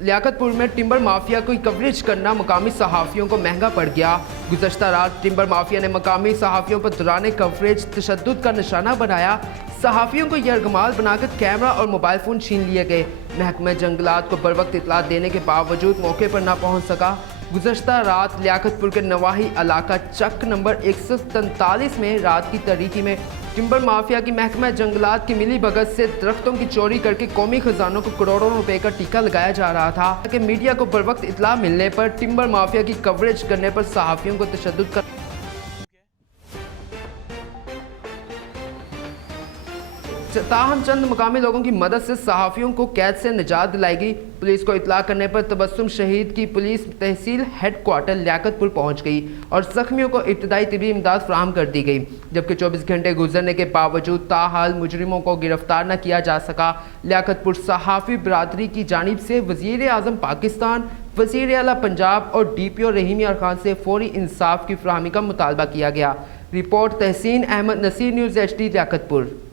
लियाकतपुर में timber mafia की coverage करना मकामी सहाफ़ियों को महंगा पड़ गया। गुज़श्ता रात टिम्बर माफिया ने मकामी सहाफ़ियों पर दौरान कवरेज तशद्दुद का निशाना बनाया। सहाफ़ियों को यरगमाल बनाकर कैमरा और मोबाइल फ़ोन छीन लिए गए। महकमा जंगलात को बरवक्त इतला देने के बावजूद मौके पर न पहुँच सका। गुज़श्ता रात लियाकतपुर के नवाही इलाका चक नंबर 143 में रात की तारीकी में टिम्बर माफिया की महकमा जंगलात की मिली भगत से दरख्तों की चोरी करके कौमी खजानों को करोड़ों रुपए का टीका लगाया जा रहा था कि मीडिया को बरवक्त इतला मिलने पर टिम्बर माफिया की कवरेज करने पर सहाफ़ियों को तशद्दुद कर ताहम चंद मकामी लोगों की मदद से सहाफ़ियों को कैद से निजात दिलाई गई। पुलिस को इतला करने पर तबस्सुम शहीद की पुलिस तहसील हेडक्वार्टर लियाकतपुर पहुंच गई और जख्मियों को इब्तदाई तिबी इमदाद फराहम कर दी गई। जबकि 24 घंटे गुजरने के बावजूद ताहाल मुजरिमों को गिरफ्तार न किया जा सका। लियाकतपुर सहाफ़ी बरादरी की जानिब से वज़ीर आज़म पाकिस्तान, वज़ीर आला पंजाब और DPO रहीम यार खान से फौरी इंसाफ की फराहमी का मुतालबा किया गया। रिपोर्ट तहसीन अहमद, नसीर न्यूज़ HD, लियाकतपुर।